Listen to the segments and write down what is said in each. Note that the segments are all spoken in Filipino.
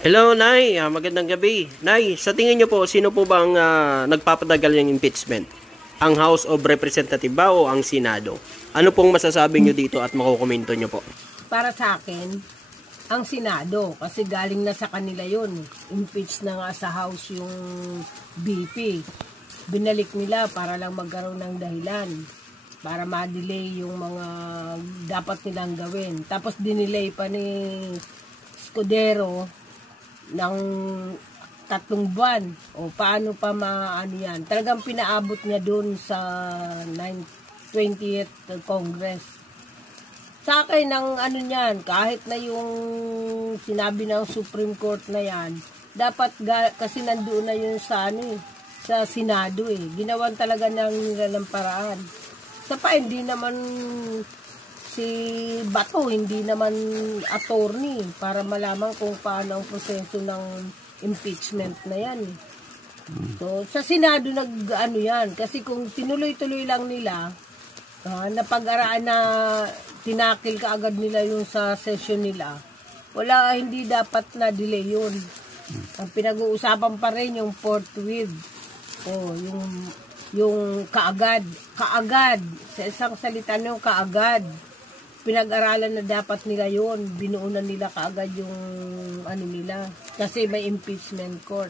Hello, Nay. Magandang gabi. Nay, sa tingin niyo po, sino po ba ang nagpapatagal ng impeachment? Ang House of Representatives ba o ang Senado? Ano pong masasabi niyo dito at makukomento niyo po? Para sa akin, ang Senado. Kasi galing na sa kanila yun. Impeach na nga sa House yung BP. Binalik nila para lang magkaroon ng dahilan. Para ma-delay yung mga dapat nilang gawin. Tapos dinelay pa ni Escudero ng 3 buwan o paano pa maano yan. Talagang pinaabot niya dun sa 20th Congress. Sa akin ang ano niyan, kahit na yung sinabi ng Supreme Court na yan, dapat kasi nandoon na yun sa sa Senado eh. Ginawan talaga ng paraan. Sa pa hindi naman si Bato, hindi naman attorney para malaman kung paano ang proseso ng impeachment na yan. So, sa Senado nag-ano yan. Kasi kung tinuloy-tuloy lang nila, napag-araan na tinakil ka agad nila yung sa session nila, hindi dapat na delay yun. Ang pinag-uusapan pa rin yung forthwith. Yung kaagad. Sa isang salita yung kaagad. Pinag-aralan na dapat nila yun. Binuunan nila kaagad yung nila. Kasi may impeachment court.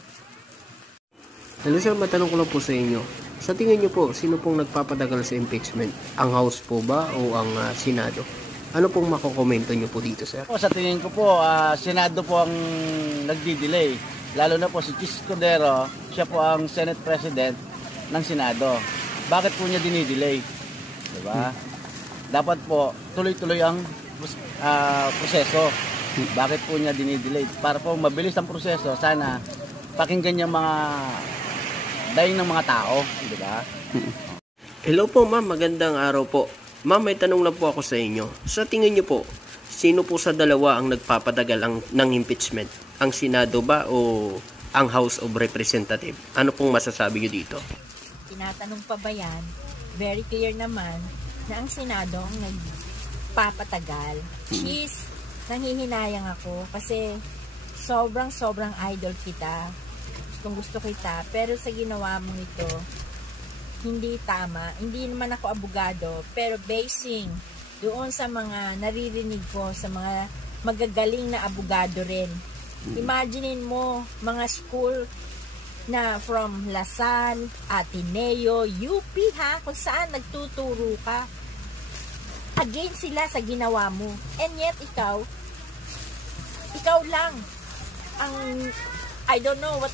Hello sir, matanong ko lang po sa inyo. Sa tingin niyo po, sino pong nagpapatagal sa impeachment? Ang House po ba o ang Senado? Ano pong makukomento niyo po dito, sir? Sa tingin ko po, Senado po ang nagdi-delay. Lalo na po si Escudero, siya po ang Senate President ng Senado. Bakit po niya dinidelay? Diba? Dapat po tuloy-tuloy ang proseso. Bakit po niya dinidelay? Para po mabilis ang proseso, sana pakinggan yung mga daing ng mga tao, di ba? Hello po ma'am, magandang araw po. Ma'am, may tanong lang po ako sa inyo. Sa tingin niyo po, sino po sa dalawa ang nagpapatagal ng impeachment? Ang Senado ba o ang House of Representatives? Ano pong masasabi niyo dito? Tinatanong pa ba yan? Very clear naman na ang Senado ang nagpapatagal. Cheese, nanghihinayang ako kasi sobrang idol kita. Gusto kita. Pero sa ginawa mong ito, hindi tama. Hindi naman ako abogado, pero basing doon sa mga naririnig ko, sa mga magagaling na abogado rin. Imaginein mo, mga school na from Lasal, Ateneo, UP ha, kung saan nagtuturo ka. Against sila sa ginawa mo. And yet ikaw lang ang, I don't know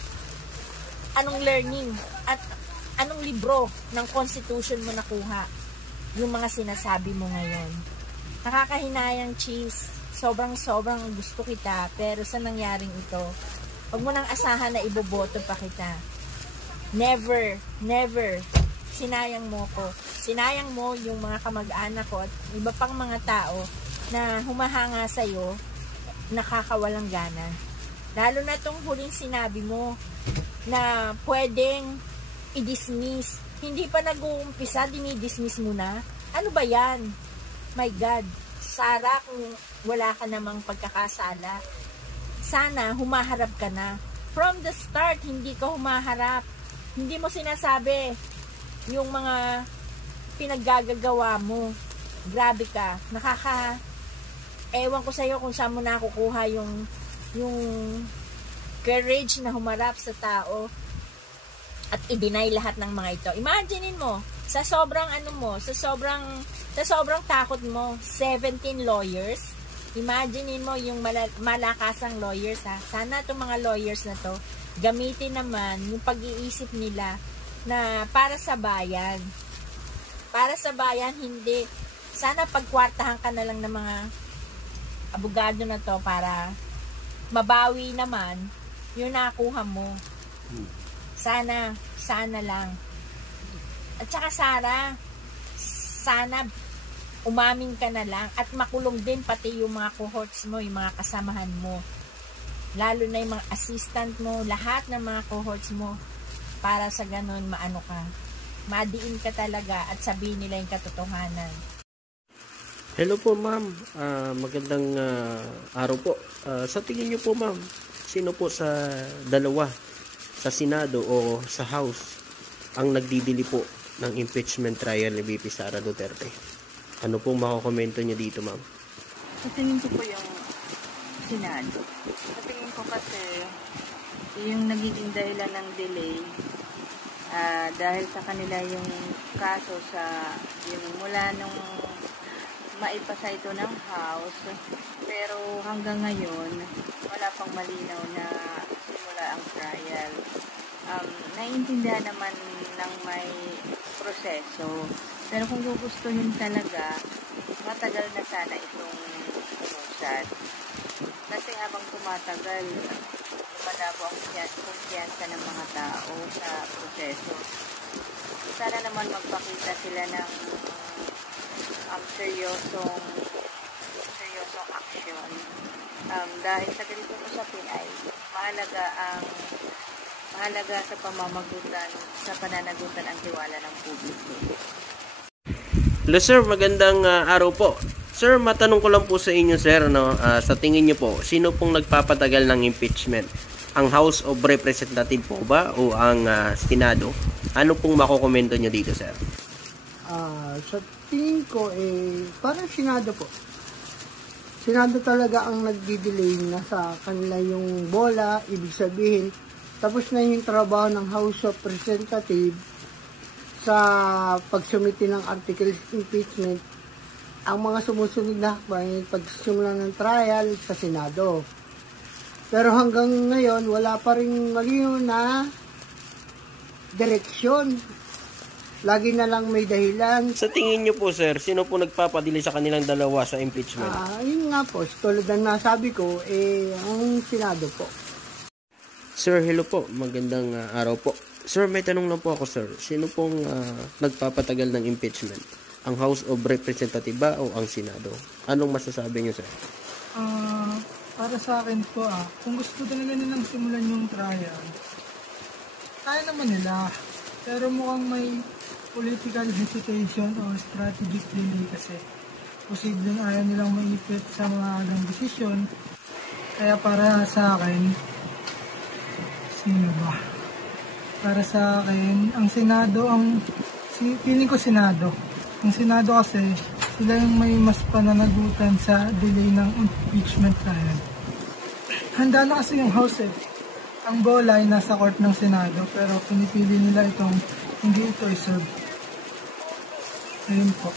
anong learning at anong libro ng Constitution mo nakuha yung mga sinasabi mo ngayon. Nakakahinayang, cheese. Sobrang gusto kita, pero sa nangyaring ito, huwag mo nang asahan na iboboto pa kita. Never. Sinayang mo ko. Sinayang mo yung mga kamag-anak ko at iba pang mga tao na humahanga sa'yo, nakakawalang gana. Lalo na itong huling sinabi mo na pwedeng i-dismiss. Hindi pa nag-uumpisa, dinidismiss mo na. Ano ba yan? My God. Sara, kung wala ka namang pagkakasala, sana humaharap ka na. From the start, hindi ka humaharap. Hindi mo sinasabi yung mga pinaggagawa mo. Grabe ka. Ewan ko sa'yo kung saan mo nakukuha yung courage na humarap sa tao at i-deny lahat ng mga ito. Imaginein mo, sa sobrang takot mo, 17 lawyers. Imaginein mo yung malakasang lawyers ha. Sana itong mga lawyers na to gamitin naman yung pag-iisip nila na para sa bayan. Para sa bayan, hindi. Sana pagkwartahan ka na lang ng mga abogado na to para mabawi naman yung nakuha mo. Sana lang. At saka sana umamin ka na lang at makulong din pati yung mga cohorts mo, yung mga kasamahan mo. Lalo na yung mga assistant mo, lahat ng mga cohorts mo, para sa ganun madiin ka talaga at sabihin nila yung katotohanan. Hello po ma'am, magandang araw po. Sa tingin niyo po ma'am, sino po sa dalawa, sa Senado o sa House, ang nagdidili po ng impeachment trial ni VP Sara Duterte? Ano pong makokomento niyo dito, ma'am? Sa tingin ko po yung Senado. Sa tingin ko kasi yung nagiging dahilan ng delay dahil sa kanila yung kaso sa yung mula nung maipasa ito ng House, pero hanggang ngayon wala pang malinaw na simula ang trial. Naiintindihan naman ng may proseso, pero kung gugustuhin talaga, matagal na sana itong umusad. Kasi habang tumatagal, lumalabo ang kumpiyansa ng mga tao sa proseso. Sana naman magpakita sila ng seryosong action. Dahil sa ganitong usapin ay mahalaga sa pamamagutan, sa pananagutan ang tiwala ng publiko. Hello sir, magandang araw po. Sir, matanong ko lang po sa inyo sir, no? Sa tingin niyo po, sino pong nagpapatagal ng impeachment? Ang House of Representatives po ba o ang Senado? Ano pong makokomento niyo dito sir? Sa tingin ko, parang Senado po. Senado talaga ang nagdi-delay, nasa kanila yung bola, ibig sabihin, tapos na yung trabaho ng House of Representatives sa pagsumiti ng articles impeachment. Ang mga sumusunod na hakbang, pagsimula ng trial sa Senado. Pero hanggang ngayon, wala pa rin malinaw na direksyon. Lagi na lang may dahilan. Sa tingin niyo po sir, sino po nagpapadili sa kanilang dalawa sa impeachment? Yun nga po, tulad na nasabi ko, ang Senado po. Sir, hello po. Magandang araw po. Sir, may tanong lang po ako sir. Sino pong nagpapatagal ng impeachment? Ang House of Representatives ba o ang Senado? Anong masasabi niyo sir? Para sa akin po, kung gusto talaga nilang simulan yung trial, kaya naman nila. Pero mukhang may political hesitation o strategic delay kasi posibleng ayaw nilang maipit sa mga agang desisyon. Kaya para sa akin, sino ba? Para sa akin, ang Senado, feeling ko Senado. Ang Senado kasi, sila yung may mas pananagutan sa delay ng impeachment trial. Handa na kasi yung House Ang bola ay nasa court ng Senado, pero pinipili nila itong hindi ito iserve. Ayun po.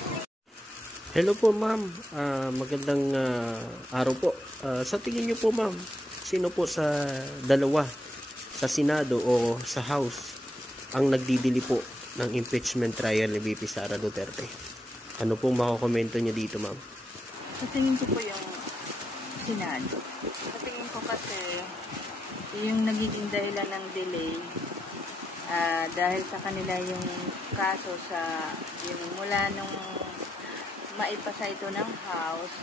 Hello po ma'am. Magandang araw po. Sa tingin niyo po ma'am, sino po sa dalawa, sa Senado o sa House, ang nagdidili po ng impeachment trial ni VP Sara Duterte? Ano pong makokomento niyo dito ma'am? Sa tingin ko po yung Senado. Sa tingin ko kasi yung nagiging dahilan ng delay dahil sa kanila yung kaso sa yung mula nung maipasa ito ng House,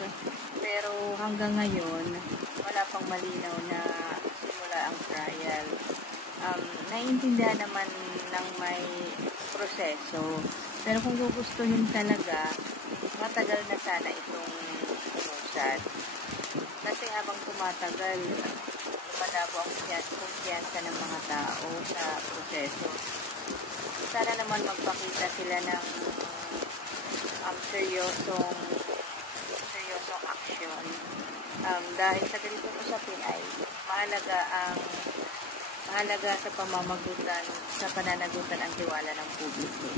pero hanggang ngayon wala pang malinaw na simula ang trial. Naiintindihan naman ng may proseso, pero kung gugustuhin talaga, matagal na sana itong umusad. Kasi habang tumatagal, lumalabo ang kumpiyansa ng mga tao sa proseso. Sana naman magpakita sila ng seryosong action. Dahil sa ganitong usapin ay mahalaga sa pamamagutan, sa pananagutan ang tiwala ng publiko.